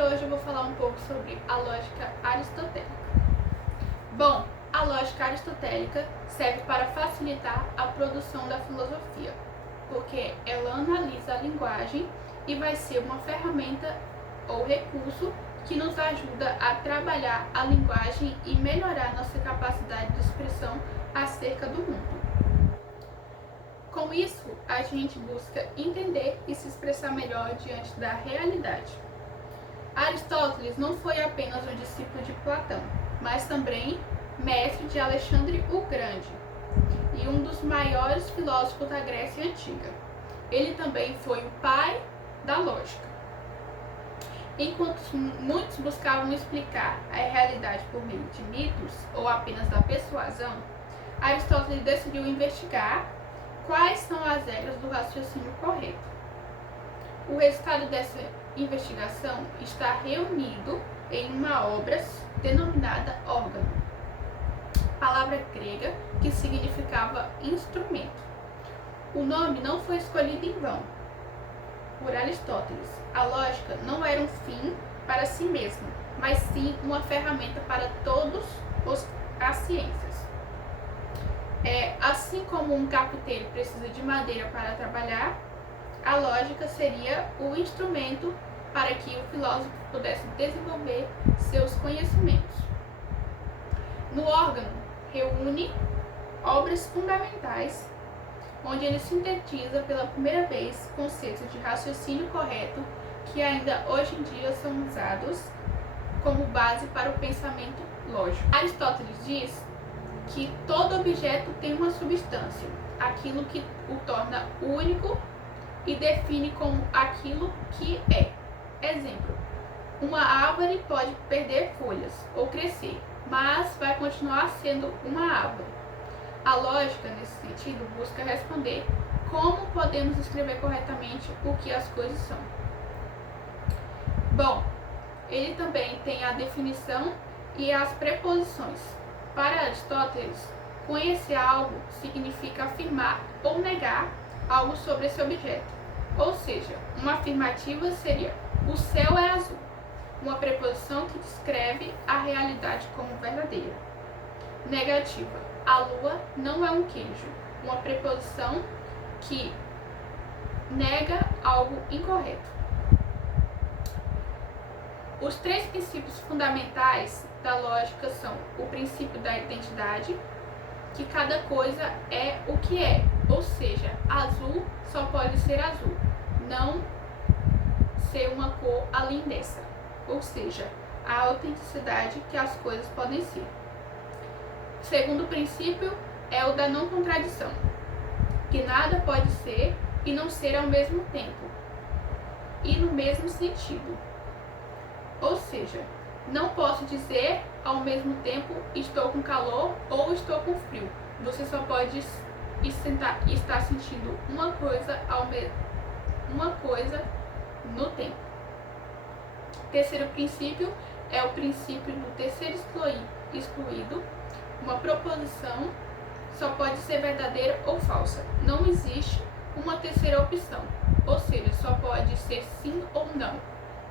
e hoje eu vou falar um pouco sobre a lógica aristotélica. Bom, a lógica aristotélica serve para facilitar a produção da filosofia, porque ela analisa a linguagem e vai ser uma ferramenta ou recurso que nos ajuda a trabalhar a linguagem e melhorar nossa capacidade de expressão acerca do mundo. Com isso, a gente busca entender e se expressar melhor diante da realidade. Aristóteles não foi apenas um discípulo de Platão, mas também mestre de Alexandre o Grande e um dos maiores filósofos da Grécia Antiga. Ele também foi o pai da lógica. Enquanto muitos buscavam explicar a realidade por meio de mitos ou apenas da persuasão, Aristóteles decidiu investigar quais são as regras do raciocínio correto. O resultado dessa investigação está reunido em uma obra denominada órgão, palavra grega que significava instrumento. O nome não foi escolhido em vão por Aristóteles. A lógica não era um fim para si mesma, mas sim uma ferramenta para todas as ciências. Assim como um carpinteiro precisa de madeira para trabalhar, a lógica seria o instrumento para que o filósofo pudesse desenvolver seus conhecimentos. No órgão, reúne obras fundamentais, onde ele sintetiza pela primeira vez conceitos de raciocínio correto que ainda hoje em dia são usados como base para o pensamento lógico. Aristóteles diz que todo objeto tem uma substância, aquilo que o torna único e define como aquilo que é. Exemplo: uma árvore pode perder folhas ou crescer, mas vai continuar sendo uma árvore. A lógica, nesse sentido, busca responder como podemos escrever corretamente o que as coisas são. Bom, ele também tem a definição e as preposições. Para Aristóteles, conhecer algo significa afirmar ou negar algo sobre esse objeto. Ou seja, uma afirmativa seria: o céu é azul, uma preposição que descreve a realidade como verdadeira. Negativa: a lua não é um queijo, uma preposição que nega algo incorreto. Os três princípios fundamentais da lógica são o princípio da identidade, que cada coisa é o que é, ou seja, azul só pode ser azul, não ser uma cor além dessa, ou seja, a autenticidade que as coisas podem ser. O segundo princípio é o da não contradição, que nada pode ser e não ser ao mesmo tempo e no mesmo sentido. Ou seja, não posso dizer ao mesmo tempo estou com calor ou estou com frio. Você só pode estar sentindo uma coisa no tempo. Terceiro princípio é o princípio do terceiro excluído. Uma proposição só pode ser verdadeira ou falsa. Não existe uma terceira opção, ou seja, só pode ser sim ou não.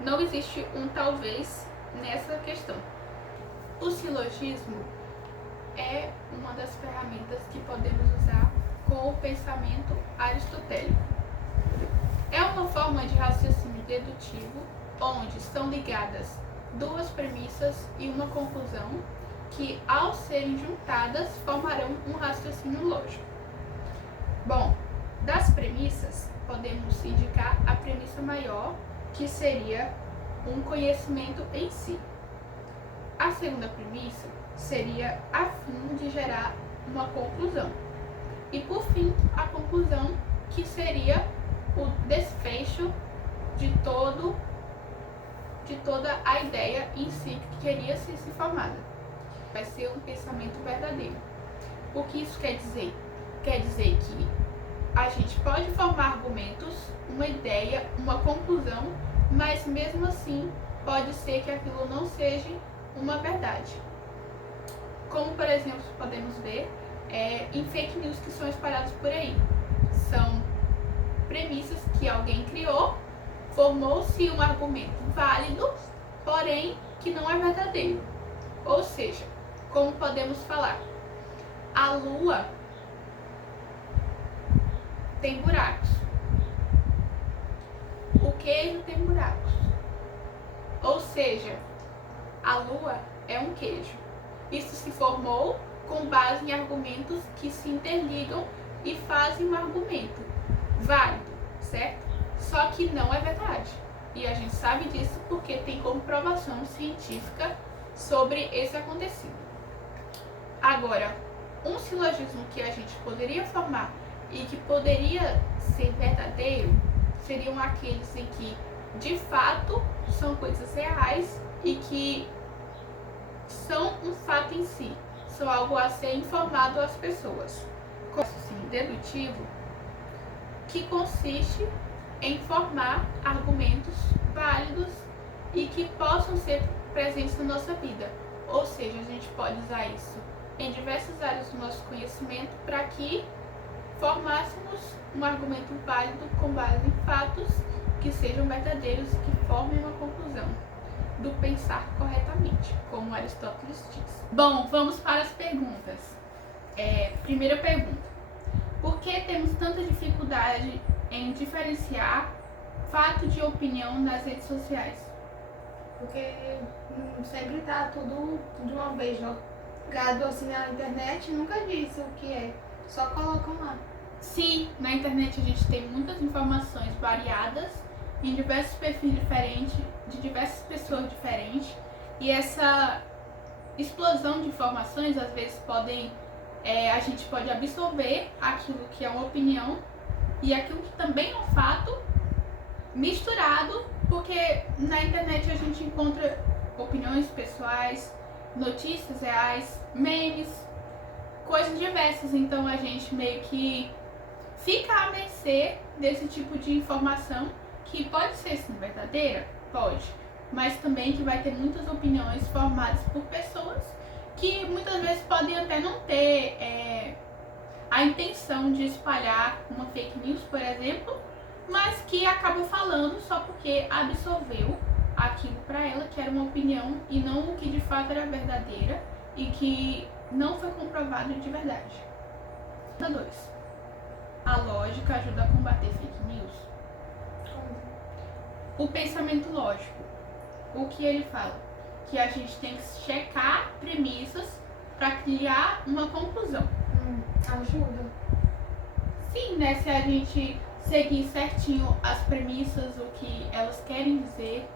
Não existe um talvez nessa questão. O silogismo é uma das ferramentas que podemos usar com o pensamento aristotélico. É uma forma de raciocínio dedutivo onde estão ligadas duas premissas e uma conclusão que, ao serem juntadas, formarão um raciocínio lógico. Bom, das premissas, podemos indicar a premissa maior, que seria um conhecimento em si. A segunda premissa seria a fim de gerar uma conclusão. E por fim, a conclusão, que seria o desfecho de toda a ideia em si que queria ser formada. Vai ser um pensamento verdadeiro. O que isso quer dizer? Quer dizer que a gente pode formar argumentos, uma ideia, uma conclusão, mas mesmo assim pode ser que aquilo não seja uma verdade. Como, por exemplo, podemos ver em fake news que são espalhados por aí. São premissas que alguém criou, formou-se um argumento válido, porém que não é verdadeiro. Ou seja, como podemos falar, a Lua tem buracos, o queijo tem buracos. Ou seja, a Lua é um queijo. Isso se formou com base em argumentos que se interligam e fazem um argumento válido, certo? Só que não é verdade. E a gente sabe disso porque tem comprovação científica sobre esse acontecido. Agora, um silogismo que a gente poderia formar e que poderia ser verdadeiro seriam aqueles em que, de fato, são coisas reais e que são um fato em si, são algo a ser informado às pessoas. Raciocínio dedutivo, que consiste em formar argumentos válidos e que possam ser presentes na nossa vida. Ou seja, a gente pode usar isso em diversas áreas do nosso conhecimento para que formássemos um argumento válido com base em fatos que sejam verdadeiros e que formem uma conclusão do pensar corretamente, como Aristóteles diz. Bom, vamos para as perguntas. Primeira pergunta: por que temos tanta dificuldade em diferenciar fato de opinião nas redes sociais? Porque sempre tá tudo de uma vez jogado assim na internet, nunca disse o que é, só colocam lá. Sim, na internet a gente tem muitas informações variadas, em diversos perfis diferentes, de diversas pessoas diferentes, e essa explosão de informações às vezes a gente pode absorver aquilo que é uma opinião e aquilo que também é um fato misturado, porque na internet a gente encontra opiniões pessoais, notícias reais, memes, coisas diversas, então a gente meio que fica à mercê desse tipo de informação que pode ser sim verdadeira, pode, mas também que vai ter muitas opiniões formadas por pessoas que muitas vezes podem até não ter a intenção de espalhar uma fake news, por exemplo, mas que acaba falando só porque absorveu aquilo para ela que era uma opinião e não o que de fato era verdadeira e que não foi comprovado de verdade. 2. A lógica ajuda a combater fake news. O pensamento lógico, o que ele fala? Que a gente tem que checar premissas para criar uma conclusão. Ajuda. Sim, né? Se a gente seguir certinho as premissas, o que elas querem dizer,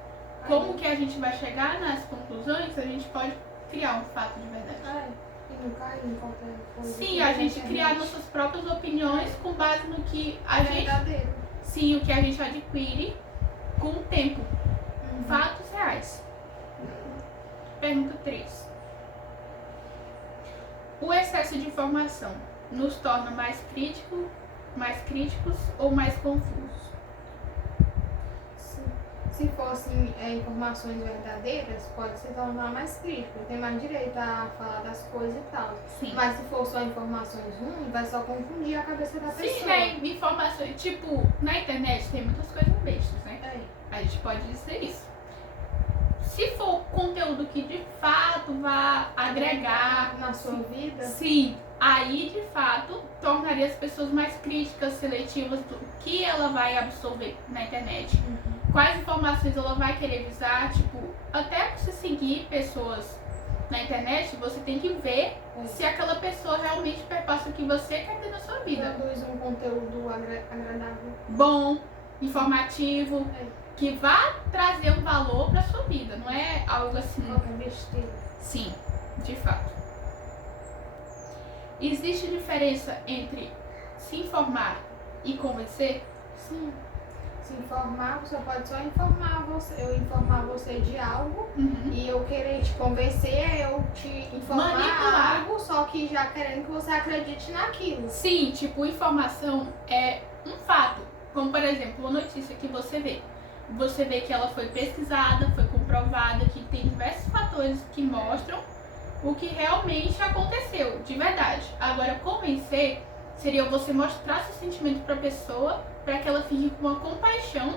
como que a gente vai chegar nas conclusões, a gente pode criar um fato de verdade. E não cair em qualquer coisa. Sim, a gente criar nossas próprias opiniões com base no que a gente... verdadeiro. Sim, o que a gente adquire com o tempo. Fatos reais. Pergunta 3. O excesso de informação nos torna mais críticos ou mais confusos? Se fossem informações verdadeiras, pode se tornar mais crítico, tem mais direito a falar das coisas e tal. Sim. Mas se for só informações ruins, vai só confundir a cabeça da pessoa. Sim, né? Informações, tipo, na internet tem muitas coisas bestas, né? A gente pode dizer isso. Se for conteúdo que de fato vá agregar na sua vida, sim, aí de fato tornaria as pessoas mais críticas, seletivas do que ela vai absorver na internet. Quais informações ela vai querer visar, tipo, até você seguir pessoas na internet, você tem que ver se aquela pessoa realmente perpassa o que você quer ter na sua vida. Produz um conteúdo agradável. Bom, informativo, que vá trazer um valor para sua vida, não é algo assim... Qualquer besteira. Sim, de fato. Existe diferença entre se informar e convencer? Sim. Se informar, você pode só informar você, eu informar você de algo e eu querer te convencer, eu te informar manipular algo, só que já querendo que você acredite naquilo. Sim, tipo, informação é um fato, como por exemplo, uma notícia que você vê. Você vê que ela foi pesquisada, foi comprovada, que tem diversos fatores que mostram o que realmente aconteceu, de verdade. Agora, convencer seria você mostrar seu sentimento para a pessoa, para que ela fique com uma compaixão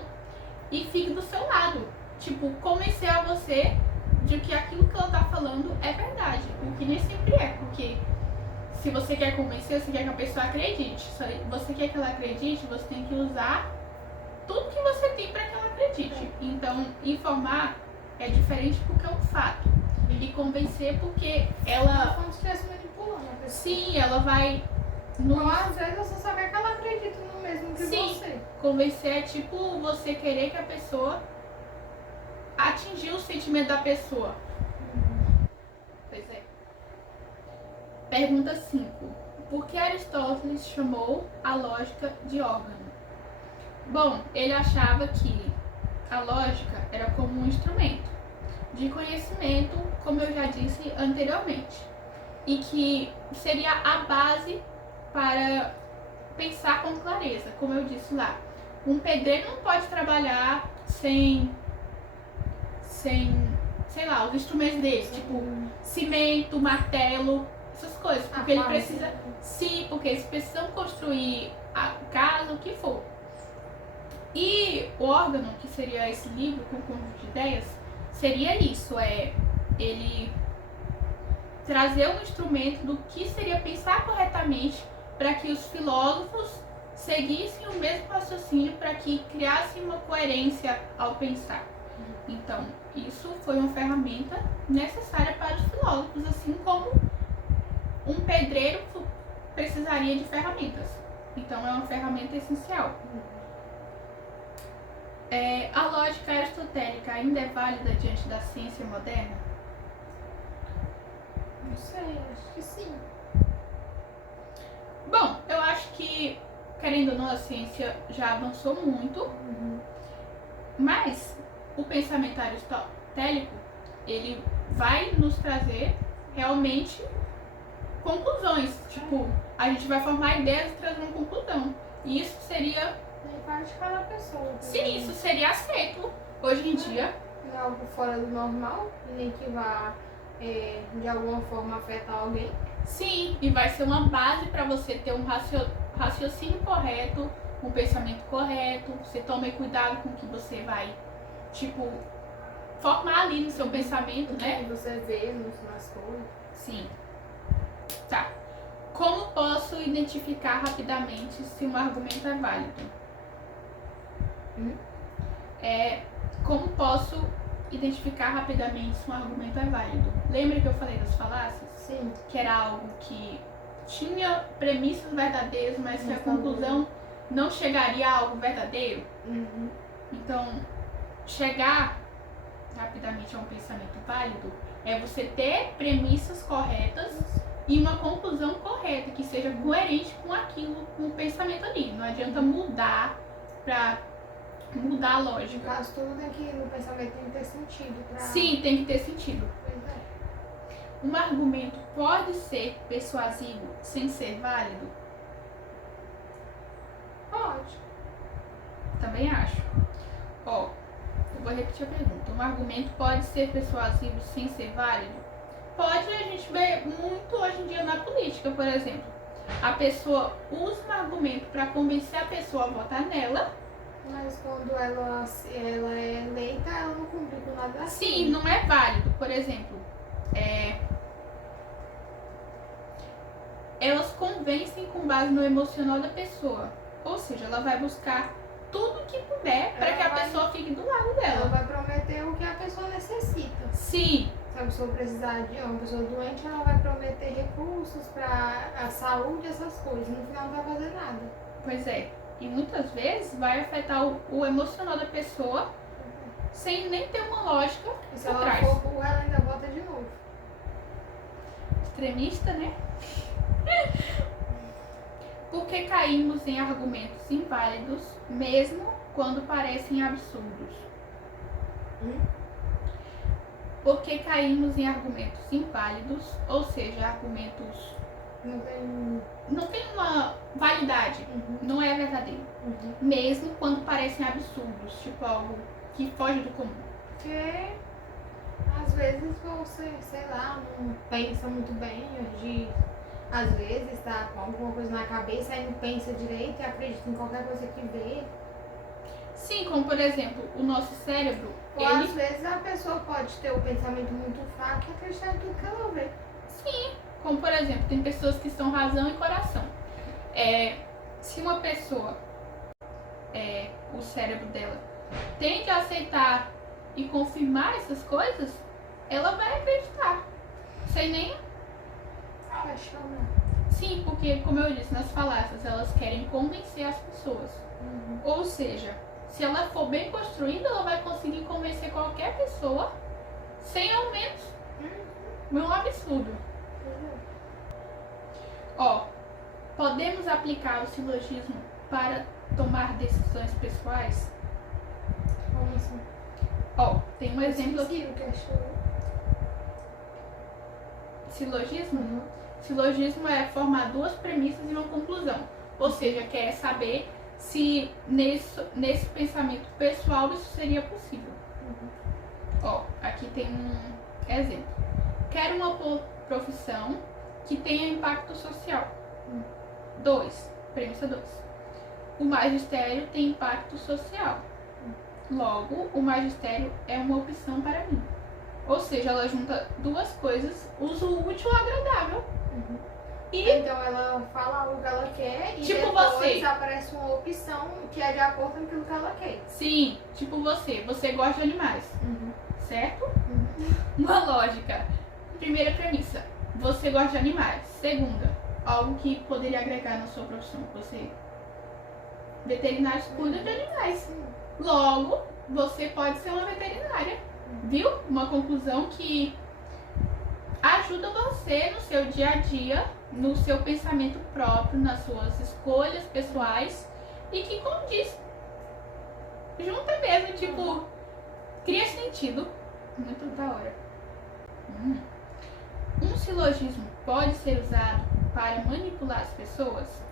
e fique do seu lado. tipo, convencer a você de que aquilo que ela tá falando é verdade, o que nem sempre é, porque se você quer convencer, você quer que a pessoa acredite. Se você quer que ela acredite, você tem que usar tudo que você tem para que ela acredite. Então, informar é diferente porque é um fato. E convencer porque ela... como se estivesse manipulando a pessoa. Sim, ela vai... Ou às vezes você sabe que ela acredita no mesmo que Sim, você. Convencer é tipo você querer que a pessoa atingir o sentimento da pessoa. Pois é. Pergunta 5. Por que Aristóteles chamou a lógica de órgão? Bom, ele achava que a lógica era como um instrumento de conhecimento, como eu já disse anteriormente, e que seria a base para pensar com clareza, como eu disse lá. Um pedreiro não pode trabalhar sem sei lá, os instrumentos dele, tipo cimento, martelo, essas coisas, porque ele precisa, sim, porque eles precisam construir a casa, o que for. E o órgão, que seria esse livro com conjunto de ideias, seria isso, ele trazer um instrumento do que seria pensar corretamente para que os filósofos seguissem o mesmo raciocínio, para que criassem uma coerência ao pensar. Então, isso foi uma ferramenta necessária para os filósofos, assim como um pedreiro precisaria de ferramentas. Então, é uma ferramenta essencial. A lógica aristotélica ainda é válida diante da ciência moderna? Não sei, acho que sim. Bom, eu acho que, querendo ou não, a ciência já avançou muito, mas o pensamento aristotélico, ele vai nos trazer realmente conclusões. Tipo, a gente vai formar ideias e trazer uma conclusão. E isso seria... Tem parte de cada pessoa. Sim, isso seria aceito hoje em dia. Não é algo fora do normal, nem que vá de alguma forma afetar alguém. Sim, e vai ser uma base para você ter um raciocínio correto, um pensamento correto. Você tome cuidado com o que você vai, tipo, formar ali no seu pensamento, né? Que você vê nas coisas. Sim. Tá. Como posso identificar rapidamente se um argumento é válido? Como posso identificar rapidamente se um argumento é válido? Lembra que eu falei das falácias? Sim. Que era algo que tinha premissas verdadeiras, mas que a conclusão não chegaria a algo verdadeiro? Então, chegar rapidamente a um pensamento válido é você ter premissas corretas e uma conclusão correta, que seja coerente com aquilo, com o pensamento ali. Não adianta mudar pra mudar a lógica. No caso, tudo tem que, no pensamento tem que ter sentido. Sim, tem que ter sentido. Pois é. Um argumento pode ser persuasivo sem ser válido? Pode. Também acho. Eu vou repetir a pergunta. Um argumento pode ser persuasivo sem ser válido? Pode, a gente vê muito hoje em dia na política, por exemplo. A pessoa usa um argumento para convencer a pessoa a votar nela. Mas quando ela é eleita, ela não cumpre com nada assim. Sim, não é válido. Por exemplo, elas convencem com base no emocional da pessoa. Ou seja, ela vai buscar tudo que puder para que a pessoa fique do lado dela. Ela vai prometer o que a pessoa necessita. Sim. Se a pessoa precisar de uma pessoa doente, ela vai prometer recursos para a saúde, essas coisas. No final não vai fazer nada. Pois é. E muitas vezes vai afetar o emocional da pessoa sem nem ter uma lógica E se por ela trás. for burra, ela ainda vota de novo. Extremista, né? Por que caímos em argumentos inválidos, mesmo quando parecem absurdos? Por que caímos em argumentos inválidos, ou seja, argumentos não tem uma validade, não é verdadeiro, mesmo quando parecem absurdos, tipo algo que foge do comum. Porque às vezes você, sei lá, não pensa muito bem, às vezes tá com alguma coisa na cabeça, aí não pensa direito e acredita em qualquer coisa que vê. Sim, como por exemplo, o nosso cérebro, Ou às vezes a pessoa pode ter o pensamento muito fraco e acreditar em tudo que ela vê. Sim, como por exemplo, tem pessoas que são razão e coração. Se uma pessoa, o cérebro dela, tende a aceitar e confirmar essas coisas, ela vai acreditar. Sem nem... Apaixonar. Sim, porque, como eu disse, nas falácias, elas querem convencer as pessoas. Ou seja, se ela for bem construída, ela vai conseguir convencer qualquer pessoa sem aumentos. É um absurdo. Podemos aplicar o silogismo para tomar decisões pessoais? Como assim? Tem um exemplo aqui. O que achou? Silogismo? Silogismo é formar duas premissas e uma conclusão. Ou seja, quer saber se nesse pensamento pessoal isso seria possível. Aqui tem um exemplo. Quero uma profissão que tenha impacto social. 2. Premissa 2. O magistério tem impacto social. Logo, o magistério é uma opção para mim. Ou seja, ela junta duas coisas, uso útil ao agradável. E então ela fala algo que ela quer e tipo depois aparece uma opção que é de acordo com aquilo que ela quer. Sim, tipo você gosta de animais, certo? Uma lógica. Primeira premissa, você gosta de animais. Segunda, algo que poderia agregar na sua profissão. Você, veterinário, cuida de animais. Logo, você pode ser uma veterinária. Viu? Uma conclusão que ajuda você no seu dia a dia, no seu pensamento próprio, nas suas escolhas pessoais e que condiz. Junta mesmo, tipo, cria sentido. Muito da hora. Um silogismo pode ser usado para manipular as pessoas?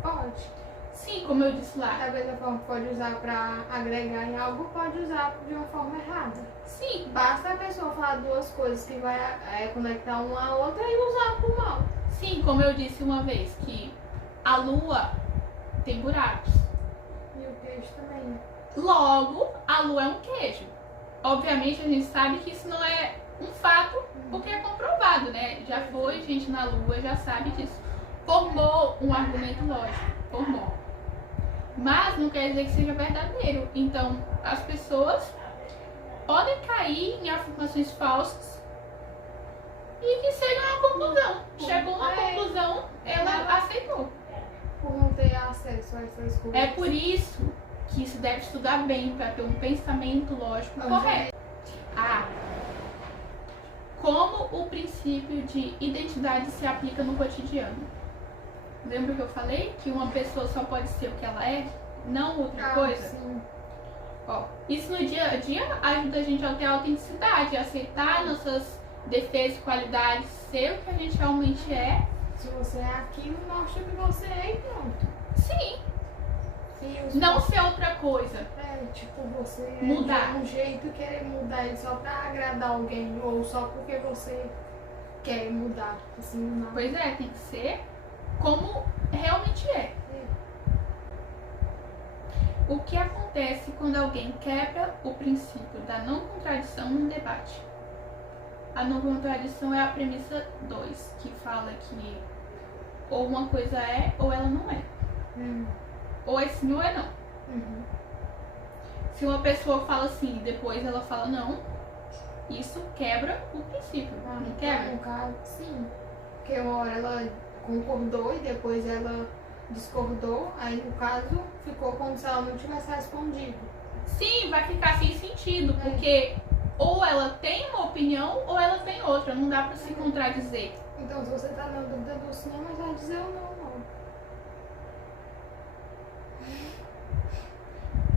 Pode. Sim, como eu disse lá. Da mesma forma que pode usar para agregar em algo, pode usar de uma forma errada. Sim. Basta a pessoa falar duas coisas que vai conectar uma a outra e usar pro mal. Sim, como eu disse uma vez, que a lua tem buracos. E o queijo também, né? Logo, a lua é um queijo. Obviamente a gente sabe que isso não é um fato, porque é comprovado, né? Já foi gente na lua, já sabe disso. Formou um argumento lógico. Formou. Mas não quer dizer que seja verdadeiro. Então, as pessoas podem cair em afirmações falsas e que chegam a uma conclusão. Chegou a uma conclusão, ela aceitou. Por não ter acesso a essas coisas. É por isso que se deve estudar bem para ter um pensamento lógico correto. Como o princípio de identidade se aplica no cotidiano? Lembra que eu falei que uma pessoa só pode ser o que ela é, não outra coisa? Sim. Isso no dia a dia ajuda a gente a ter autenticidade, a aceitar nossas defeitos e qualidades, ser o que a gente realmente é. Se você é aquilo, mostra que você é e pronto. Sim. Não ser outra coisa. Tipo, você mudar de um jeito e querer mudar ele só pra agradar alguém ou só porque você quer mudar. Assim, não. Pois é, tem que ser como realmente é. O que acontece quando alguém quebra o princípio da não contradição num debate? A não contradição é a premissa 2, que fala que ou uma coisa é ou ela não é. Ou é sim ou é não. Se uma pessoa fala sim e depois ela fala não, isso quebra o princípio. Não quebra? No caso, sim. Porque uma hora ela concordou e depois ela discordou, aí no caso ficou como se ela não tivesse respondido. Sim, vai ficar sem sentido, porque ou ela tem uma opinião ou ela tem outra, não dá pra se contradizer. Então se você tá na dúvida do sim, mas vai dizer o não.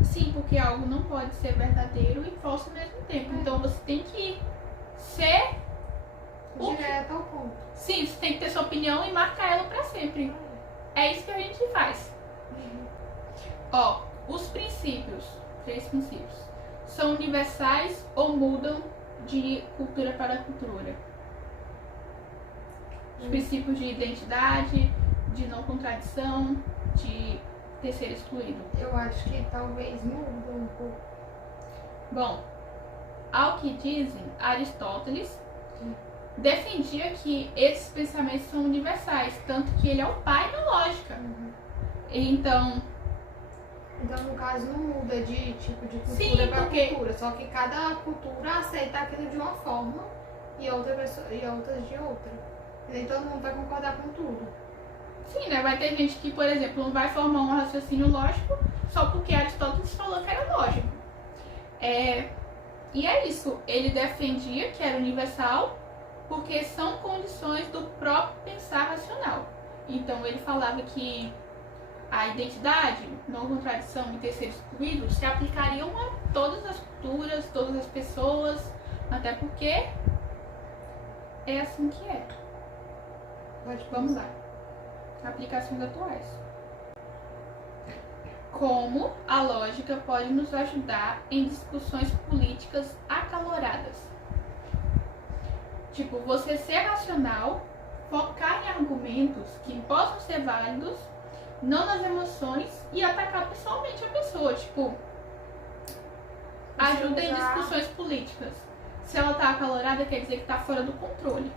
Sim, porque algo não pode ser verdadeiro e falso ao mesmo tempo. Então você tem que ser direto ao ponto. Sim, você tem que ter sua opinião e marcar ela pra sempre. É isso que a gente faz. Os princípios, 3 princípios, são universais ou mudam de cultura para cultura? Os princípios de identidade, de não contradição, de ter ser excluído. Eu acho que talvez muda um pouco. Bom, ao que dizem, Aristóteles defendia que esses pensamentos são universais, tanto que ele é o pai da lógica. Então, no caso, não muda de tipo de cultura sim, para porque... cultura, só que cada cultura aceita aquilo de uma forma e outras de outra. E nem todo mundo vai concordar com tudo. Sim, né? Vai ter gente que, por exemplo, não vai formar um raciocínio lógico só porque Aristóteles falou que era lógico. E é isso. Ele defendia que era universal porque são condições do próprio pensar racional. Então, ele falava que a identidade, não contradição e terceiro excluído se aplicariam a todas as culturas, todas as pessoas, até porque é assim que é. Vamos lá. Aplicações atuais. Como a lógica pode nos ajudar em discussões políticas acaloradas. Tipo, você ser racional, focar em argumentos que possam ser válidos, não nas emoções, e atacar pessoalmente a pessoa. Tipo, ajuda em discussões políticas. Se ela tá acalorada, quer dizer que tá fora do controle.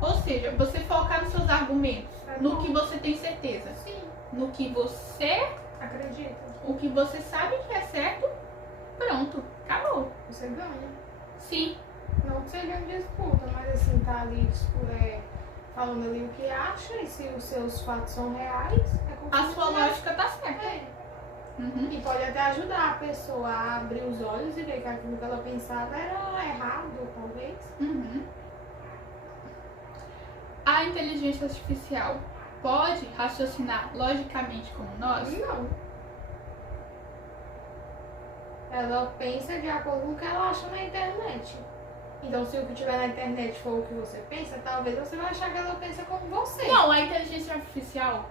Ou seja, você focar nos seus argumentos, no que você tem certeza. Sim. No que você acredita. O que você sabe que é certo, pronto, acabou. Você ganha. Sim. Não que seja disputa, mas assim, tá ali falando ali o que acha, e se os seus fatos são reais, a sua lógica tá certa. E pode até ajudar a pessoa a abrir os olhos e ver que aquilo que ela pensava era errado, talvez. A inteligência artificial pode raciocinar logicamente como nós? Não. Ela pensa de acordo com o que ela acha na internet. Então, se o que tiver na internet for o que você pensa, talvez você vai achar que ela pensa como você. Não, a inteligência artificial,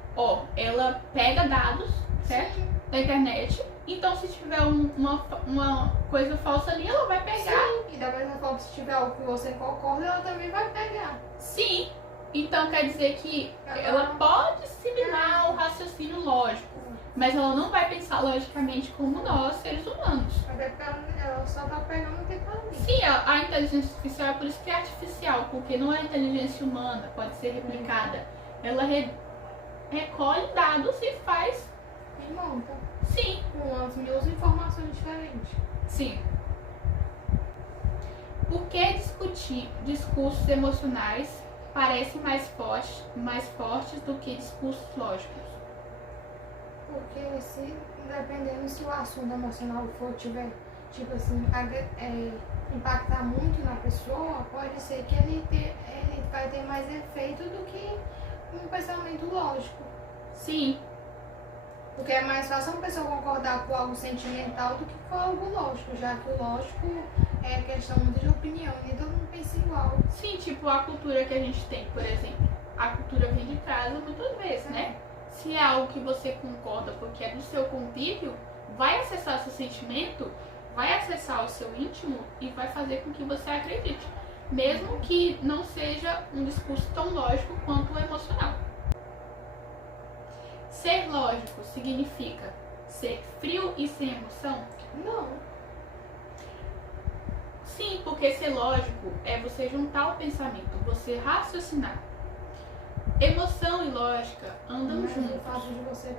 ela pega dados, certo? Sim. Da internet. Então, se tiver uma coisa falsa ali, ela vai pegar. Sim, e da mesma forma, se tiver algo que você concorda, ela também vai pegar. Sim. Então, quer dizer que ela pode assimilar o raciocínio lógico, mas ela não vai pensar logicamente como nós, seres humanos. Até porque ela só tá pegando o que tá ali. Sim, a inteligência artificial é por isso que é artificial, porque não é inteligência humana, pode ser replicada. Ela recolhe dados e faz... E monta. Sim. Com as mil informações diferentes. Sim. Por que discutir discursos emocionais parecem mais fortes do que discursos lógicos? Porque dependendo se o assunto emocional tiver, tipo assim, impactar muito na pessoa, pode ser que ele vai ter mais efeito do que um pensamento lógico. Sim. Porque é mais fácil uma pessoa concordar com algo sentimental do que com algo lógico, já que o lógico é questão muito de opinião, nem todo mundo pensa igual. Sim, tipo a cultura que a gente tem, por exemplo. A cultura vem de casa muitas vezes, né? Se é algo que você concorda porque é do seu convívio, vai acessar seu sentimento, vai acessar o seu íntimo e vai fazer com que você acredite. Mesmo que não seja um discurso tão lógico quanto o emocional. Ser lógico significa ser frio e sem emoção? Não. Sim, porque ser lógico é você juntar o pensamento, você raciocinar. Emoção e lógica andam juntos. O fato de você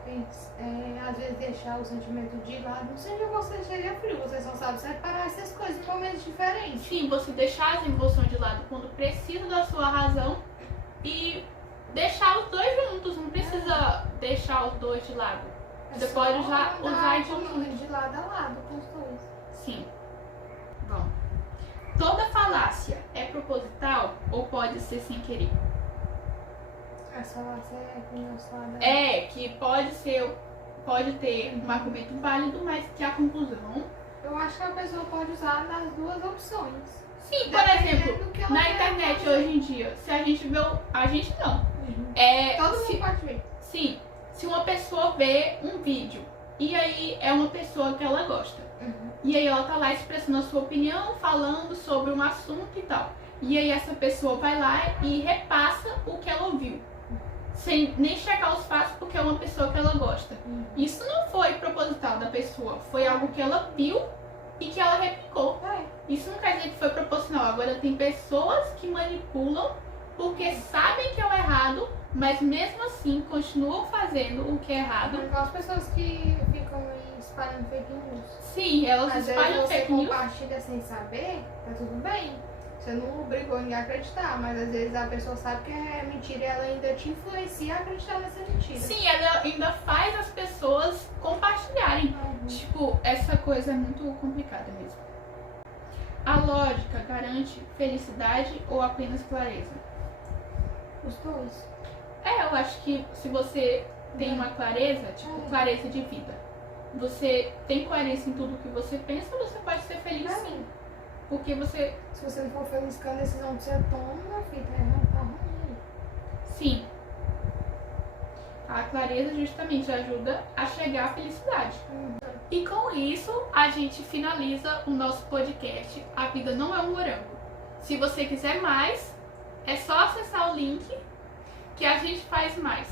às vezes deixar o sentimento de lado, não seja você seja frio, você só sabe separar essas coisas em momentos diferentes. Sim, você deixar as emoções de lado quando precisa da sua razão e deixar os dois juntos, não precisa deixar os dois de lado. Você pode usar de lado a lado com os dois. Sim. Bom. Toda falácia é proposital ou pode ser sem querer? Essa falácia é engraçada. Que pode ter um argumento válido, mas que a conclusão... Eu acho que a pessoa pode usar nas duas opções. Sim, por exemplo, na internet hoje em dia, se a gente vê a gente não. Todo mundo pode ver. Sim, se uma pessoa vê um vídeo e aí é uma pessoa que ela gosta. E aí ela tá lá expressando a sua opinião, falando sobre um assunto e tal. E aí essa pessoa vai lá e repassa o que ela ouviu. Sem nem checar os fatos, porque é uma pessoa que ela gosta. Isso não foi proposital da pessoa, foi algo que ela viu e que ela replicou. Isso não quer dizer que foi proporcional. Agora tem pessoas que manipulam porque sabem que é o errado, mas mesmo assim continuam fazendo o que é errado. Igual as pessoas que ficam aí espalhando fake news. Sim, elas espalham fake news. Você compartilha sem saber, tá tudo bem. Você não obrigou ninguém a acreditar, mas às vezes a pessoa sabe que é mentira e ela ainda te influencia a acreditar nessa mentira. Sim, ela ainda faz as pessoas compartilharem. Tipo, essa coisa é muito complicada mesmo. A lógica garante felicidade ou apenas clareza? Os dois. Eu acho que se você tem uma clareza, tipo, clareza de vida, você tem coerência em tudo que você pensa, você pode ser feliz sim. Porque você... Se você não for feliz com a decisão que você toma, minha filha, tá ruim. Sim. A clareza justamente ajuda a chegar à felicidade. E com isso, a gente finaliza o nosso podcast A Vida Não é um Morango. Se você quiser mais, é só acessar o link que a gente faz mais.